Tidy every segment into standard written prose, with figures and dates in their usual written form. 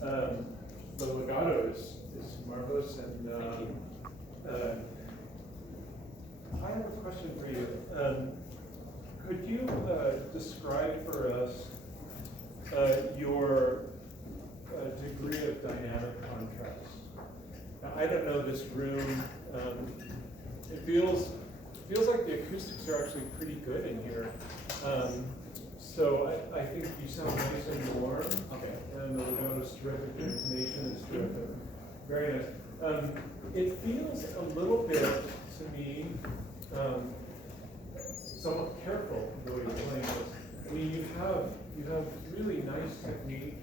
the legato is marvelous, and I have a question for you. Could you describe for us your degree of dynamic contrast? Now, I don't know this room. It feels like the acoustics are actually pretty good in here. So I think you sound nice and warm. Okay. And the legato is terrific. The intonation is terrific. Very nice. It feels a little bit to me somewhat careful the way you're playing this. I mean, you have really nice technique,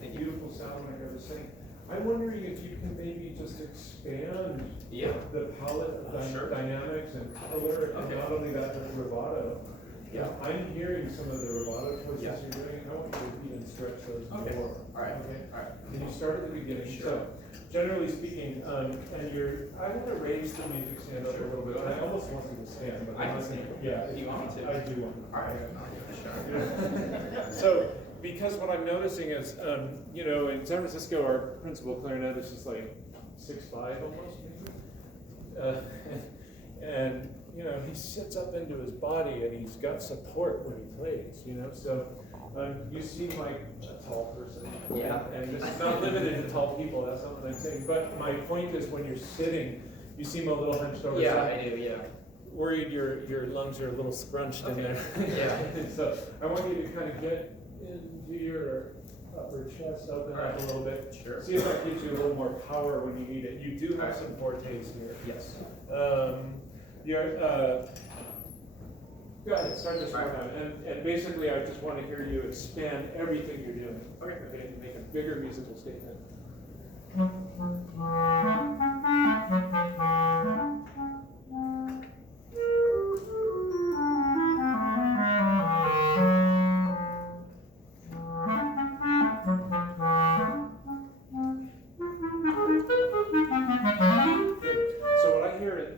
beautiful sound, like I was saying. I'm wondering if you can maybe just expand the palette of dynamics and color, and not only that, but rubato. Yeah, I'm hearing some of the rubato choices you're doing. I want you to even stretch those more. All right. Okay. All right. Can you start at the beginning? Sure. So, generally speaking, and I want to raise the music stand up a little bit. I almost want you to stand, but I can stand. Yeah, Do you want me to? I do want. All right. Sure. So, because what I'm noticing is, you know, in San Francisco, our principal clarinetist is like 6'5" almost, maybe. And you know, he sits up into his body and he's got support when he plays, you know. So you seem like a tall person. Yeah. And this is not limited to tall people, that's not what I'm saying. But my point is, when you're sitting, you seem a little hunched over. Yeah, I do, yeah. Worried your lungs are a little scrunched in there. Yeah. So I want you to kind of get into your upper chest, open up a little bit. Sure. See if that gives you a little more power when you need it. You do have some fortes here. Yes. Go ahead, start this one time. And basically, I just want to hear you expand everything you're doing. Okay, to make a bigger musical statement.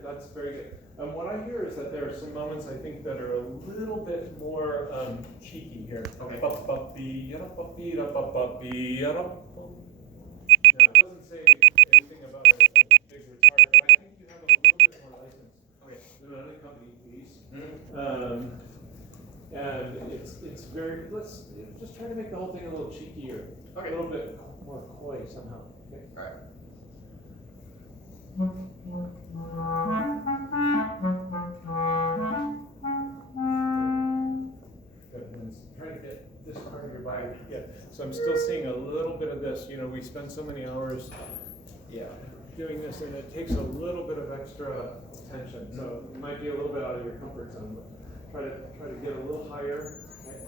That's very good. What I hear is that there are some moments I think that are a little bit more cheeky here. Okay. Now, it doesn't say anything about a big retard, but I think you have a little bit more license. Okay. An unaccompanied piece. And it's very, let's just try to make the whole thing a little cheekier. Okay. A little bit more coy somehow. Okay. All right. Good. And trying to get this part of your body. Yeah. So I'm still seeing a little bit of this. You know, we spend so many hours doing this, and it takes a little bit of extra attention. So it might be a little bit out of your comfort zone, but try to get a little higher. Okay.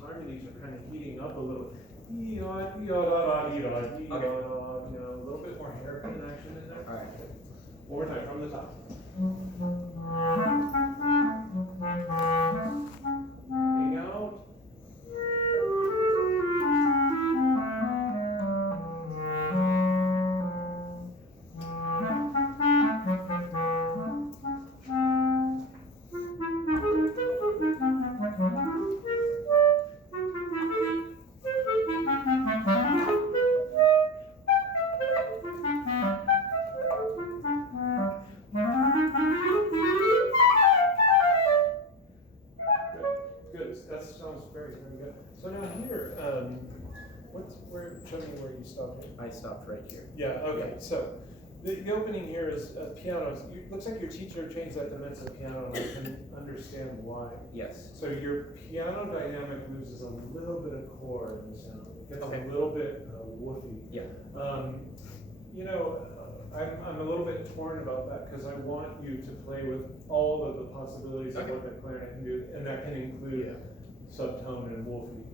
Harmonies are kind of heating up a little. You know, a little bit more hairpin action in there. All right. One more time from the top. Hang out. So now here, show me where you stopped here. I stopped right here. Yeah, okay, so the opening here is piano. It looks like your teacher changed that to mezzo piano, and I can understand why. Yes. So your piano dynamic loses a little bit of core in the sound. It gets a little bit woofy. Yeah. You know, I'm a little bit torn about that, because I want you to play with all of the possibilities of what the clarinet can do, and that can include subtone and woofy.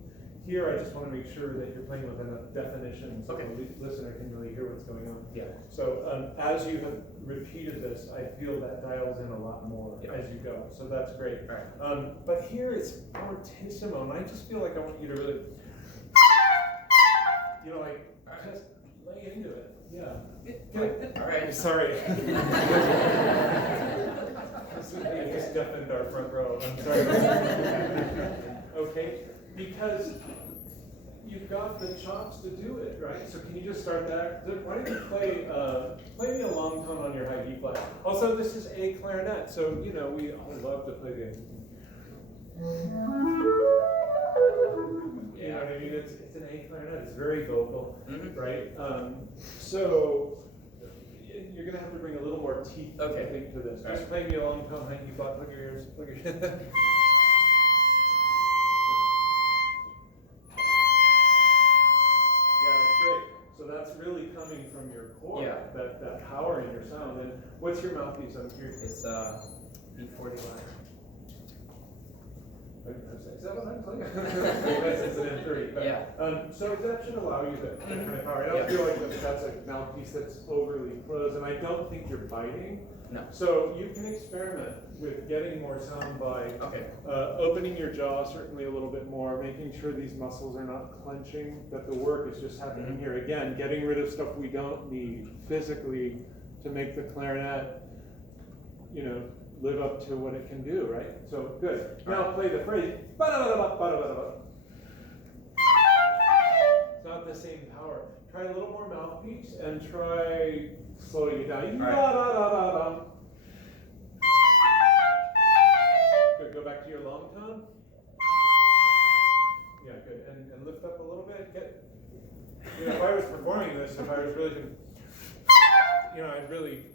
Here, I just want to make sure that you're playing with enough definition so the listener can really hear what's going on. Yeah. So as you have repeated this, I feel that dials in a lot more as you go. So that's great. Right. But here it's fortissimo, and I just feel like I want you to really, you know, like just lay into it. Yeah. All right. Sorry. I just deafened our front row. I'm sorry. Okay, because you've got the chops to do it, right? So can you just start that? Why don't you play me a long tone on your high D flat? Also, this is a clarinet, so you know we all love to play the. You know what I mean? It's an A clarinet. It's very vocal, right? So you're gonna have to bring a little more teeth, I think, to this. Just play me a long tone, high D flat. Plug your ears. Plug your. So that's really coming from your core, that power in your sound. And what's your mouthpiece? I'm curious. It's B40 line. Is that what I'm playing? Yes, it's an M3. But, so that should allow you that kind of power. I don't feel like that's a mouthpiece that's overly closed, and I don't think you're biting. No. So you can experiment with getting more sound by opening your jaw certainly a little bit more, making sure these muscles are not clenching, that the work is just happening here. Again, getting rid of stuff we don't need physically to make the clarinet, you know, live up to what it can do, right? So good. Now play the phrase. It's not the same power. Try a little more mouthpiece and try slowing it down. Good. Go back to your long tone. Yeah, good. And lift up a little bit. You know, if I was performing this, if I was really, you know, I'd really.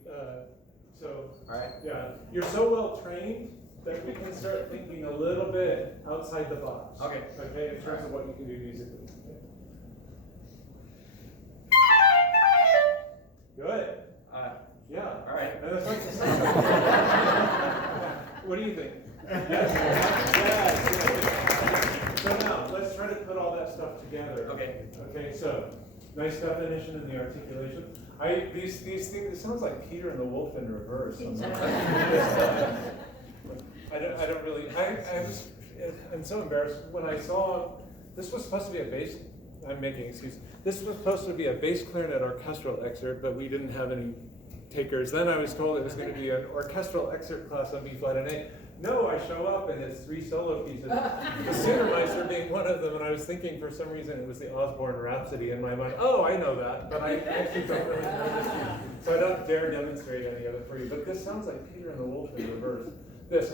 Yeah, you're so well trained that we can start thinking a little bit outside the box. Okay, in terms of what you can do musically. Good. Yeah. All right. And that's like the sound. What do you think? Yes. So now let's try to put all that stuff together. Okay. So nice definition in the articulation. These things, it sounds like Peter and the Wolf in reverse. I'm so embarrassed. When I saw, this was supposed to be a bass, I'm making excuses. This was supposed to be a bass clarinet orchestral excerpt, but we didn't have any takers. Then I was told it was going to be an orchestral excerpt class on B flat and A. No, I show up and it's 3 solo pieces. The Sinnermeister being one of them, and I was thinking for some reason it was the Osborne Rhapsody in my mind. Oh, I know that, but I actually don't really know this. So I don't dare demonstrate any of it for you. But this sounds like Peter and the Wolf in reverse. This.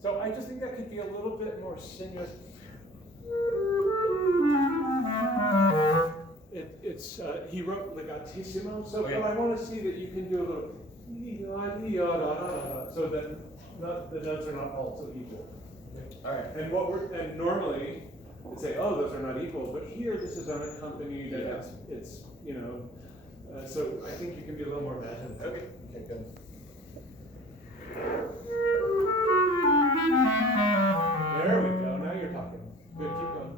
So I just think that could be a little bit more sinuous. He wrote legatissimo, so but I want to see that you can do a little, so then the notes are not all so equal. Okay. All right. And and normally we'd say, oh, those are not equal, but here this is unaccompanied, and it's you know, so I think you can be a little more imaginative. Okay. Good. There we go. Now you're talking. Good. Keep going.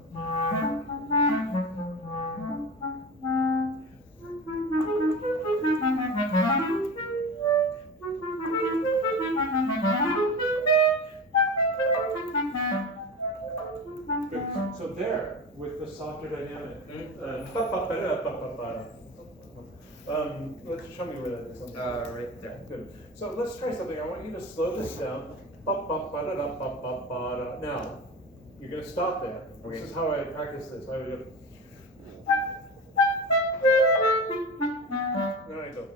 Good. So there, with the softer dynamic. Let's show me where that is. Right there. Good. So let's try something. I want you to slow this down. Now, you're going to stop there. Okay. This is how I practice this. I would go. Then I go.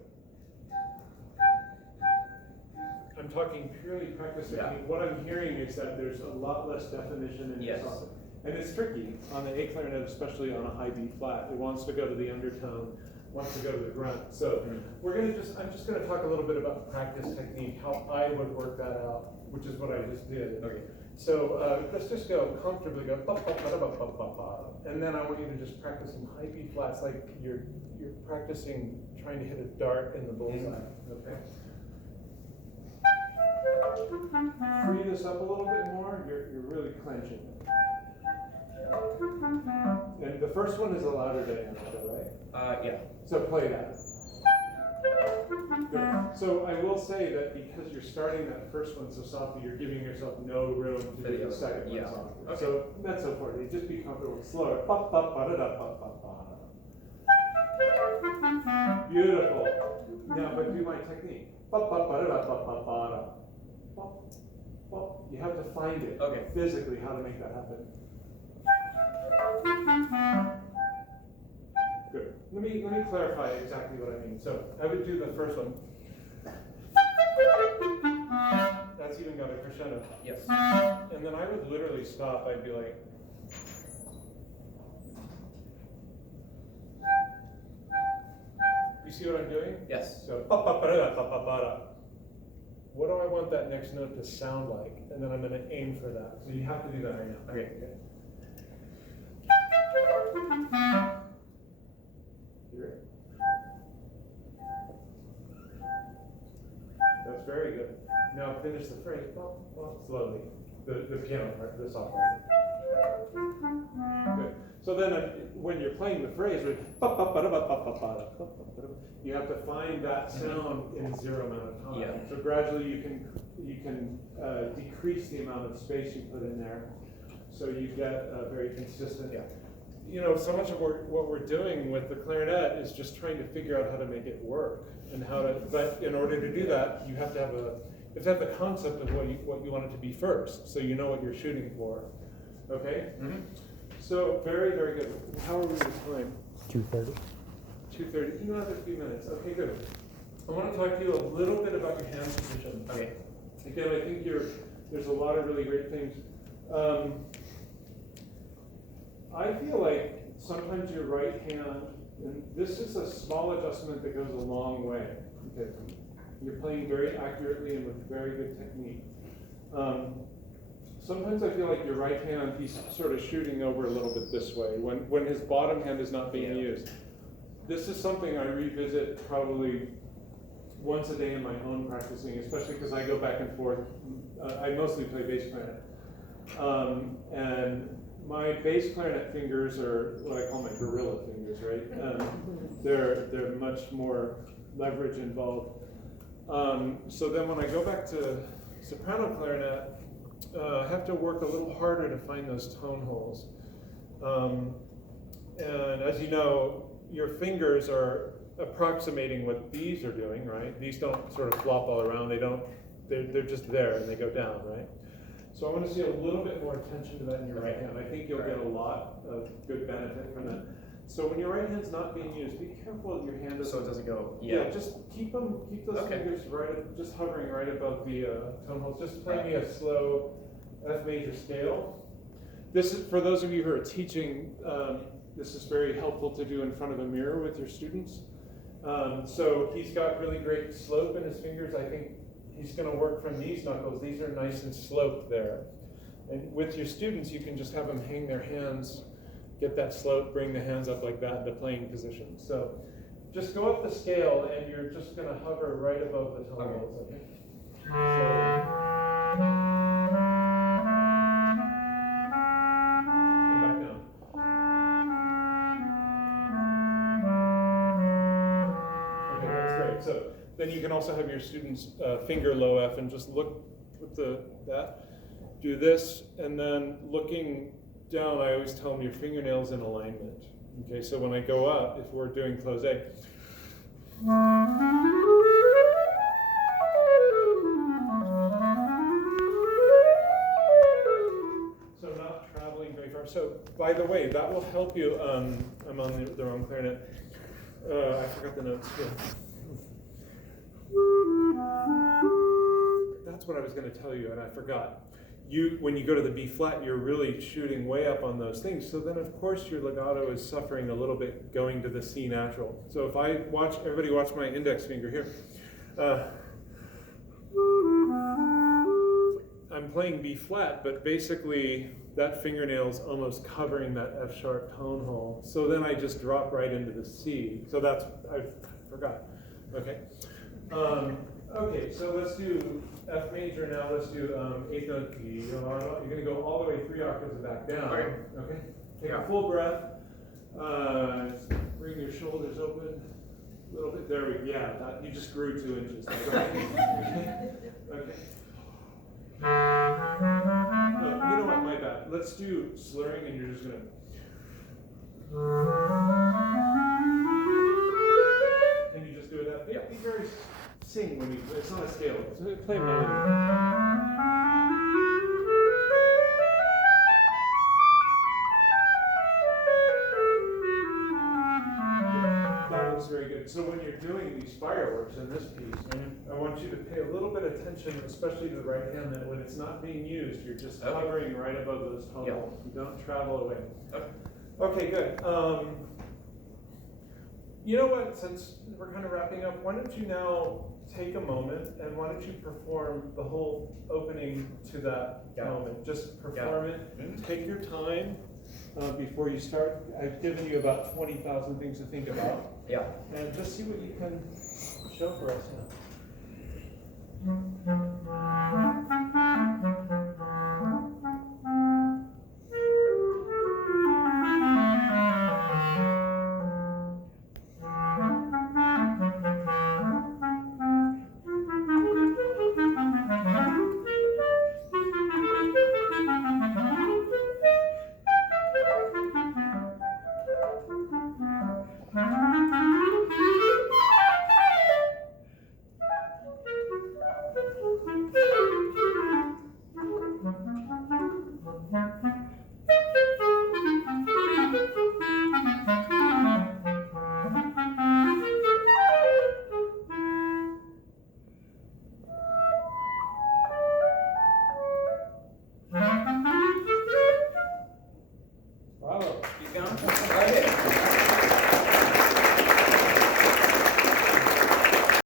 I'm talking purely practice technique. What I'm hearing is that there's a lot less definition in the song. And it's tricky on the A clarinet, especially on a high B flat. It wants to go to the undertone, wants to go to the grunt. So I'm just going to talk a little bit about practice technique, how I would work that out, which is what I just did. Okay. So let's just go comfortably, go and then I want you to just practice some high B flats, like you're practicing trying to hit a dart in the bullseye. Okay. Free this up a little bit more. You're really clenching. And the first one is a louder diameter, right? Yeah. So play that. Good. So I will say that because you're starting that first one so softly, you're giving yourself no room to do the second one softly. Okay. So mezzo forte, just be comfortable, slower. Ba, ba, ba, da, da, ba, ba, ba. Beautiful. Now, but do my technique. Ba, ba, ba, da, da, ba, ba, ba, da. Ba, ba. You have to find it physically how to make that happen. Good. Let me clarify exactly what I mean. So I would do the first one. That's even got a crescendo. Yes. And then I would literally stop. I'd be like. You see what I'm doing? Yes. So ba ba ba da ba ba ba da. What do I want that next note to sound like? And then I'm going to aim for that. So you have to do that right now. Okay. Hear it? That's very good. Now finish the phrase slowly. The piano part, the soft part. Good. So then when you're playing the phrase, you have to find that sound in a zero amount of time. Yeah. So gradually you can decrease the amount of space you put in there, so you get a very consistent. Yeah. You know, so much of what we're doing with the clarinet is just trying to figure out how to make it work and how to. But in order to do that, you have to have the concept of what you want it to be first, so you know what you're shooting for. Okay. Mm-hmm. So very, very good. How are we with time? 2:30. 2:30. Another few minutes. Okay, good. I want to talk to you a little bit about your hand position. Okay. Again, I think there's a lot of really great things. I feel like sometimes your right hand, and this is a small adjustment that goes a long way. Okay. You're playing very accurately and with very good technique. Sometimes I feel like your right hand, he's sort of shooting over a little bit this way when his bottom hand is not being used. This is something I revisit probably once a day in my own practicing, especially because I go back and forth. I mostly play bass clarinet. And my bass clarinet fingers are what I call my gorilla fingers, right? They're much more leverage involved. So then when I go back to soprano clarinet, I have to work a little harder to find those tone holes. And as you know, your fingers are approximating what these are doing, right? These don't sort of flop all around. They're just there and they go down, right? So I want to see a little bit more attention to that in your right hand. I think you'll get a lot of good benefit from that. So when your right hand's not being used, be careful that your hand doesn't. So it doesn't go. Yeah, just keep those fingers just hovering right above the tone holes. Just play me a slow F major scale. This is for those of you who are teaching. This is very helpful to do in front of a mirror with your students. So he's got really great slope in his fingers. I think he's going to work from these knuckles. These are nice and sloped there. And with your students, you can just have them hang their hands, get that slope, bring the hands up like that into playing position. So just go up the scale and you're just going to hover right above the tone holes. Okay? And back down. Okay, that's great. So then you can also have your students finger low F and just look with that. Do this, and then looking down, I always tell them your fingernails in alignment. Okay, so when I go up, if we're doing close A, so not traveling very far. So by the way, that will help you. I'm on the wrong clarinet. I forgot the notes. Yeah. That's what I was going to tell you, and I forgot. When you go to the B flat, you're really shooting way up on those things. So then, of course, your legato is suffering a little bit going to the C natural. So if I everybody watch my index finger here. I'm playing B flat, but basically that fingernail's almost covering that F sharp tone hole. So then I just drop right into the C. So I forgot. Okay. Okay, so let's do F major now. Let's do eighth note G. You're going to go all the way 3 octaves and back down. Okay. Take a full breath. Bring your shoulders open. A little bit, there we go, yeah, that, you just grew 2 inches. Okay. No, you know what, my bad. Let's do slurring and you're just gonna. Can you just do that? Yeah, be very sing when you, it's not a scale, it's play melody. Very good. So when you're doing these fireworks in this piece, I want you to pay a little bit of attention, especially to the right hand, that when it's not being used, you're just hovering right above those tonals. You don't travel away. Okay, good. You know what, since we're kind of wrapping up, why don't you now take a moment and why don't you perform the whole opening to that moment. Just perform it. Take your time. Before you start, I've given you about 20,000 things to think about. Yeah. And just see what you can show for us now.